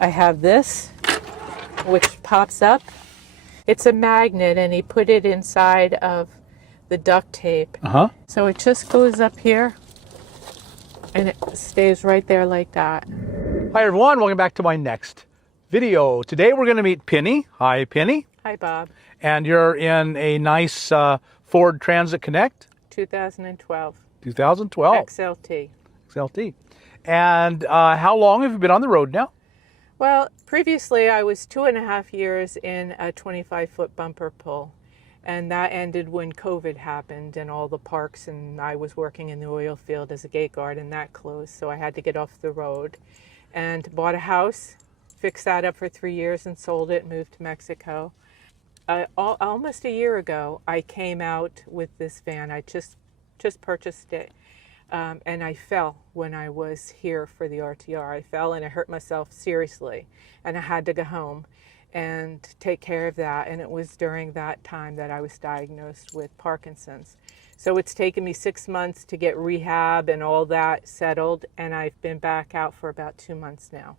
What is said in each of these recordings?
I have this, which pops up. It's a magnet, and he put it inside of the duct tape. So it just goes up here, and it stays right there like that. Hi everyone, welcome back to my next video. Today we're going to meet Penny. Hi Penny. Hi Bob. And you're in a nice Ford Transit Connect? 2012. 2012. XLT. XLT. And how long have you been on the road now? Well, previously I was 2.5 years in a 25-foot bumper pull, and that ended when COVID happened and all the parks, and I was working in the oil field as a gate guard, and that closed, so I had to get off the road and bought a house, fixed that up for 3 years and sold it, moved to Mexico. Almost a year ago, I came out with this van. I just purchased it. And I fell when I was here for the RTR. I fell and I hurt myself seriously, and I had to go home and take care of that. And it was during that time that I was diagnosed with Parkinson's. So it's taken me 6 months to get rehab and all that settled, and I've been back out for about 2 months now.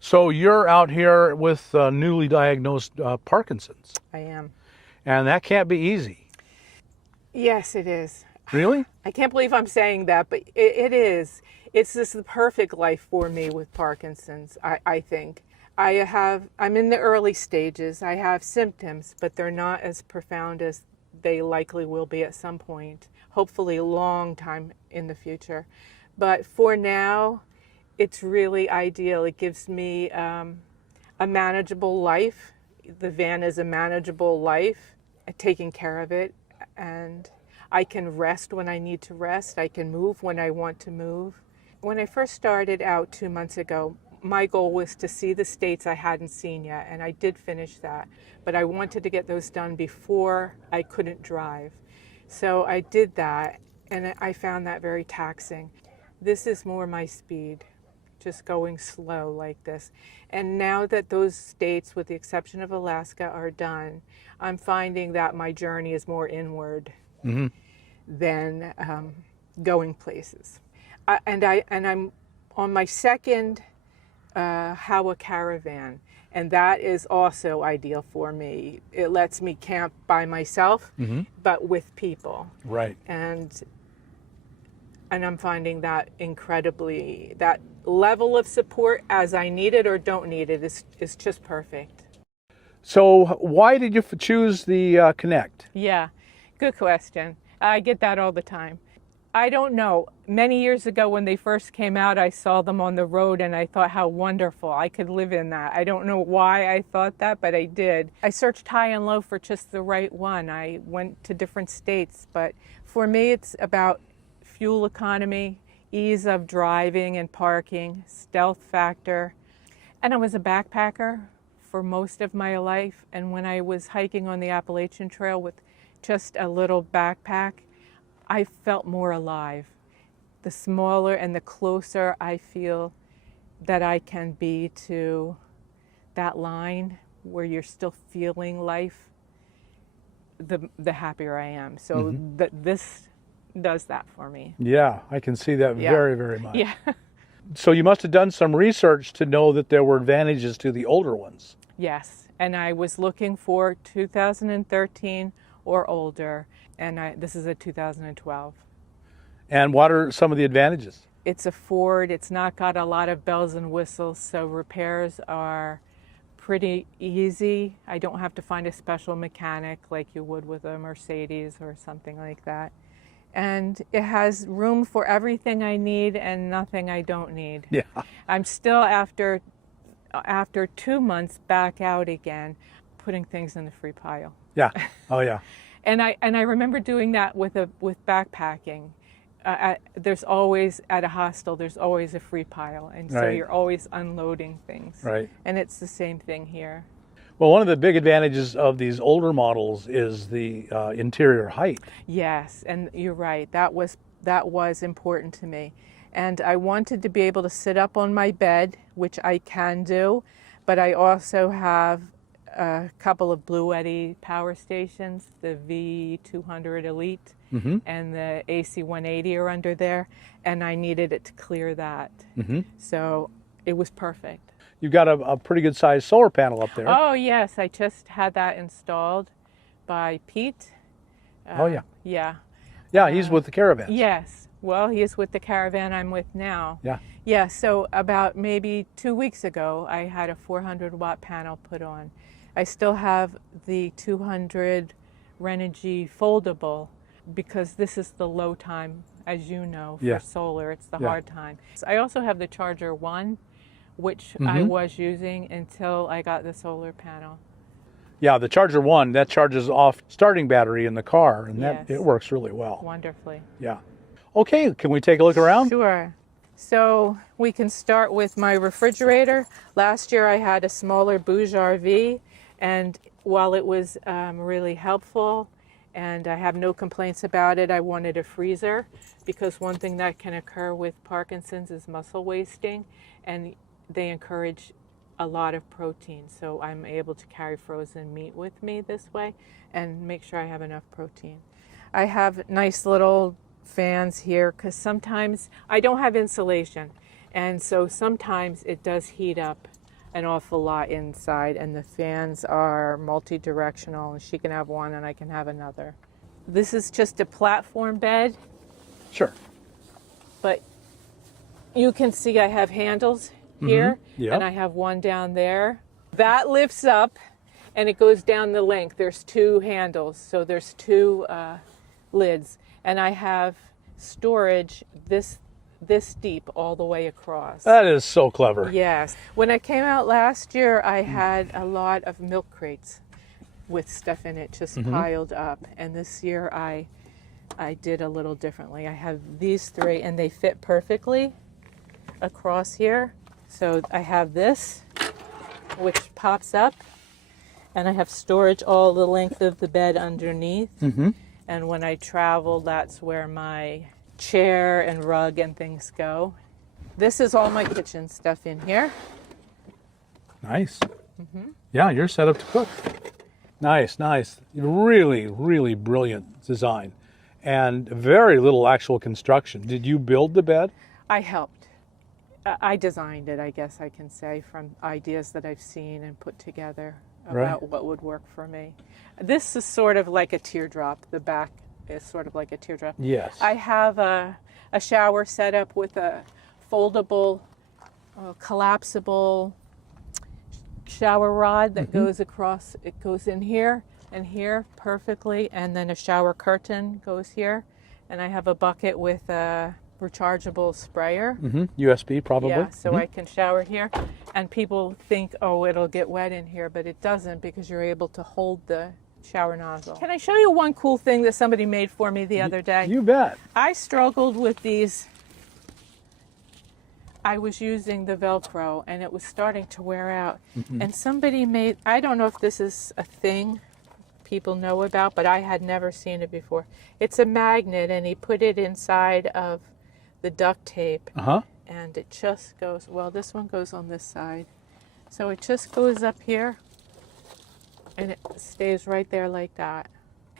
So you're out here with newly diagnosed Parkinson's. I am. And that can't be easy. Yes, it is. Really? I can't believe I'm saying that, but it is. It's just the perfect life for me with Parkinson's, I think. I'm in the early stages. I have symptoms, but they're not as profound as they likely will be at some point, hopefully a long time in the future. But for now, it's really ideal. It gives me a manageable life. The van is a manageable life, taking care of it, and I can rest when I need to rest. I can move when I want to move. When I first started out 2 months ago, my goal was to see the states I hadn't seen yet, and I did finish that. But I wanted to get those done before I couldn't drive. So I did that, and I found that very taxing. This is more my speed, just going slow like this. And now that those states, with the exception of Alaska, are done, I'm finding that my journey is more inward. Mm-hmm. Than going places. And I'm on my second HOWA caravan, and that is also ideal for me. It lets me camp by myself, mm-hmm. but with people. Right. And I'm finding that incredibly, that level of support as I need it or don't need it is just perfect. So why did you choose the Connect? Yeah, good question. I get that all the time. I don't know. Many years ago when they first came out, I saw them on the road and I thought how wonderful. I could live in that. I don't know why I thought that, but I did. I searched high and low for just the right one. I went to different states, but for me it's about fuel economy, ease of driving and parking, stealth factor. And I was a backpacker for most of my life, and when I was hiking on the Appalachian Trail with just a little backpack, I felt more alive. The smaller and the closer I feel that I can be to that line where you're still feeling life, the happier I am. So mm-hmm. This does that for me. Yeah, I can see that very, very much. Yeah. So you must have done some research to know that there were advantages to the older ones. Yes, and I was looking for 2013 or older, and this is a 2012. And what are some of the advantages? It's a Ford. It's not got a lot of bells and whistles, so repairs are pretty easy. I don't have to find a special mechanic like you would with a Mercedes or something like that. And it has room for everything I need and nothing I don't need. Yeah. I'm still, after 2 months, back out again, putting things in the free pile. Yeah. Oh, yeah. And I remember doing that with backpacking. There's always, at a hostel, there's always a free pile, and so right. you're always unloading things. Right. And it's the same thing here. Well, one of the big advantages of these older models is the interior height. Yes, and you're right. That was important to me. And I wanted to be able to sit up on my bed, which I can do, but I also have a couple of Blue Eddy power stations, the V200 Elite mm-hmm. and the AC180 are under there, and I needed it to clear that. Mm-hmm. So it was perfect. you've got a pretty good sized solar panel up there. Oh, yes. I just had that installed by Pete. Oh, yeah. Yeah. Yeah, he's with the caravans. Yes. Well, he is with the caravan I'm with now. Yeah. Yeah, so about maybe 2 weeks ago, I had a 400-watt panel put on. I still have the 200 Renogy foldable because this is the low time, as you know, for solar. It's the hard time. I also have the Charger 1, which I was using until I got the solar panel. Yeah, the Charger 1, that charges off starting battery in the car, and that it works really well. Wonderfully. Yeah. Okay, can we take a look around? Sure. So we can start with my refrigerator. Last year I had a smaller Bouge RV, and while it was really helpful and I have no complaints about it, I wanted a freezer because one thing that can occur with Parkinson's is muscle wasting, and they encourage a lot of protein. So I'm able to carry frozen meat with me this way and make sure I have enough protein. I have nice little fans here because sometimes I don't have insulation, and so sometimes it does heat up an awful lot inside, and the fans are multi-directional, and she can have one and I can have another. This is just a platform bed. Sure. But you can see I have handles here, and I have one down there. That lifts up and it goes down the length. There's two handles, so there's two lids, and I have storage this deep all the way across. That is so clever. Yes. When I came out last year, I had a lot of milk crates with stuff in it just piled up, and this year I did a little differently. I have these three, and they fit perfectly across here. So I have this, which pops up, and I have storage all the length of the bed underneath. And when I travel, that's where my chair and rug and things go. This is all my kitchen stuff in here. Nice. Yeah, you're set up to cook. Nice, nice. Really, really brilliant design. And very little actual construction. Did you build the bed? I helped. I designed it, I guess I can say, from ideas that I've seen and put together about what would work for me. This is sort of like a teardrop. The back is sort of like a teardrop. Yes. I have a shower set up with a foldable, collapsible shower rod that goes across. It goes in here and here perfectly, and then a shower curtain goes here. And I have a bucket with a rechargeable sprayer. USB probably. Yeah, so I can shower here. And people think, oh, it'll get wet in here, but it doesn't because you're able to hold the shower nozzle. Can I show you one cool thing that somebody made for me the other day? You bet. I struggled with these. I was using the Velcro and it was starting to wear out. And somebody made, I don't know if this is a thing people know about, but I had never seen it before. It's a magnet, and he put it inside of the duct tape. And it just goes, well, this one goes on this side. So it just goes up here and it stays right there like that.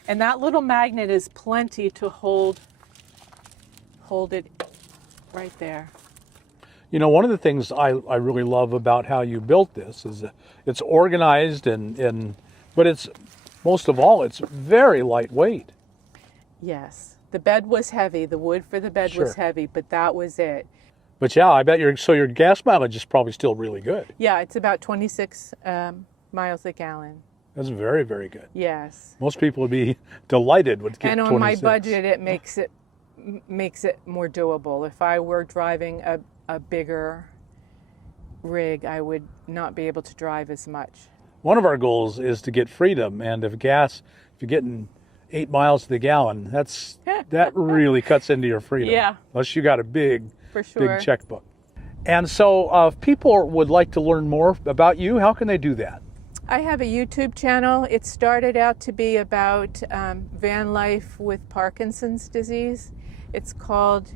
And that little magnet is plenty to hold it right there. You know, one of the things I really love about how you built this is it's organized but it's, most of all, it's very lightweight. Yes. The bed was heavy. The wood for the bed was heavy, but that was it. But yeah, I bet your gas mileage is probably still really good. Yeah, it's about 26 miles a gallon. That's very, very good. Yes. Most people would be delighted with getting 26. And on my budget, it makes it more doable. If I were driving a bigger rig, I would not be able to drive as much. One of our goals is to get freedom, and if you're getting 8 miles to the gallon, that really cuts into your freedom. Yeah. Unless you got a big big checkbook. And so if people would like to learn more about you, how can they do that? I have a YouTube channel. It started out to be about van life with Parkinson's disease. It's called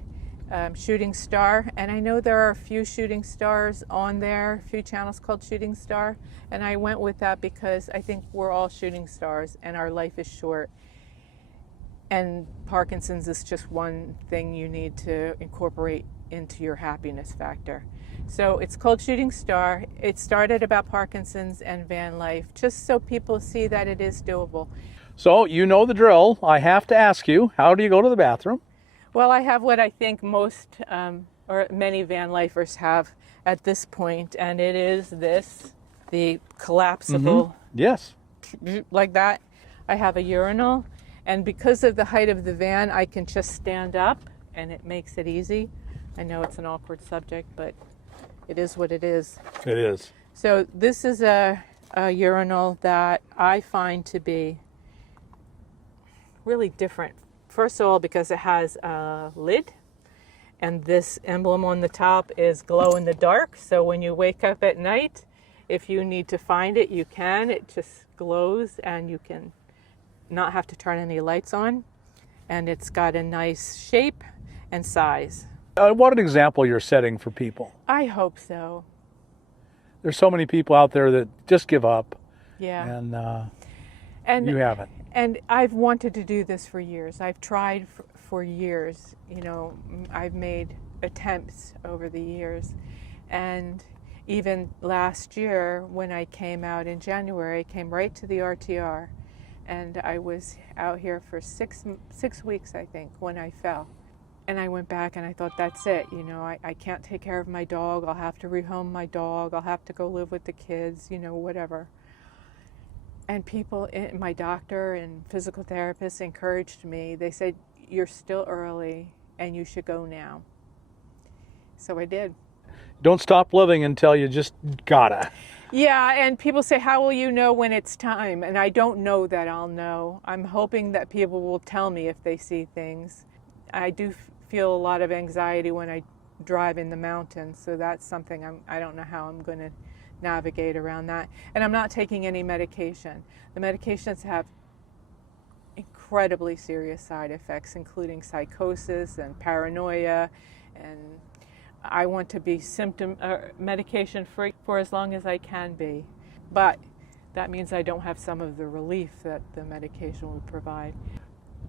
Shooting Star, and I know there are a few Shooting Stars on there, a few channels called Shooting Star, and I went with that because I think we're all shooting stars and our life is short. And Parkinson's is just one thing you need to incorporate into your happiness factor. So it's called Shooting Star. It started about Parkinson's and van life, just so people see that it is doable. So you know the drill. I have to ask you, how do you go to the bathroom? Well, I have what I think most or many van lifers have at this point, and it is this, the collapsible, Yes. like that. I have a urinal, and because of the height of the van, I can just stand up, and it makes it easy. I know it's an awkward subject, but it is what it is. It is. So this is a urinal that I find to be really different. First of all, because it has a lid, and this emblem on the top is glow in the dark. So when you wake up at night, if you need to find it, you can. It just glows, and you can not have to turn any lights on. And it's got a nice shape and size. What an example you're setting for people. I hope so. There's so many people out there that just give up, Yeah. and you haven't. And I've wanted to do this for years. I've tried for years. You know, I've made attempts over the years. And even last year, when I came out in January, I came right to the RTR. And I was out here for six weeks, I think, when I fell. And I went back and I thought, that's it. You know, I can't take care of my dog. I'll have to rehome my dog. I'll have to go live with the kids, you know, whatever. And people, my doctor and physical therapist encouraged me. They said, you're still early and you should go now. So I did. Don't stop living until you just gotta. Yeah, and people say, how will you know when it's time? And I don't know that I'll know. I'm hoping that people will tell me if they see things. I do feel a lot of anxiety when I drive in the mountains, so that's something I don't know how I'm going to navigate around that. And I'm not taking any medication. The medications have incredibly serious side effects, including psychosis and paranoia, and I want to be medication free for as long as I can be. But that means I don't have some of the relief that the medication would provide.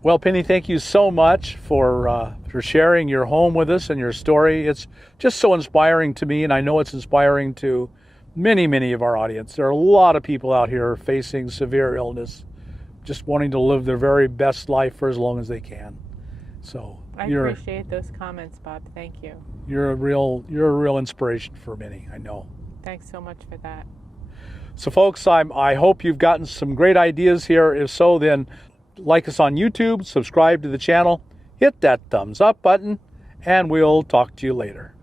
Well, Penny, thank you so much for sharing your home with us and your story. It's just so inspiring to me, and I know it's inspiring to many, many of our audience. There are a lot of people out here facing severe illness, just wanting to live their very best life for as long as they can. So I appreciate those comments, Bob. Thank you. You're a real inspiration for many, I know. Thanks so much for that. So folks, I hope you've gotten some great ideas here. If so, then like us on YouTube, subscribe to the channel, hit that thumbs up button, and we'll talk to you later.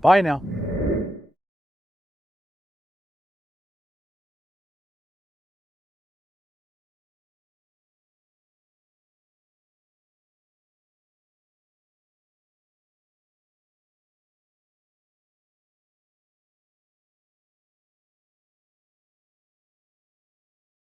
Bye now.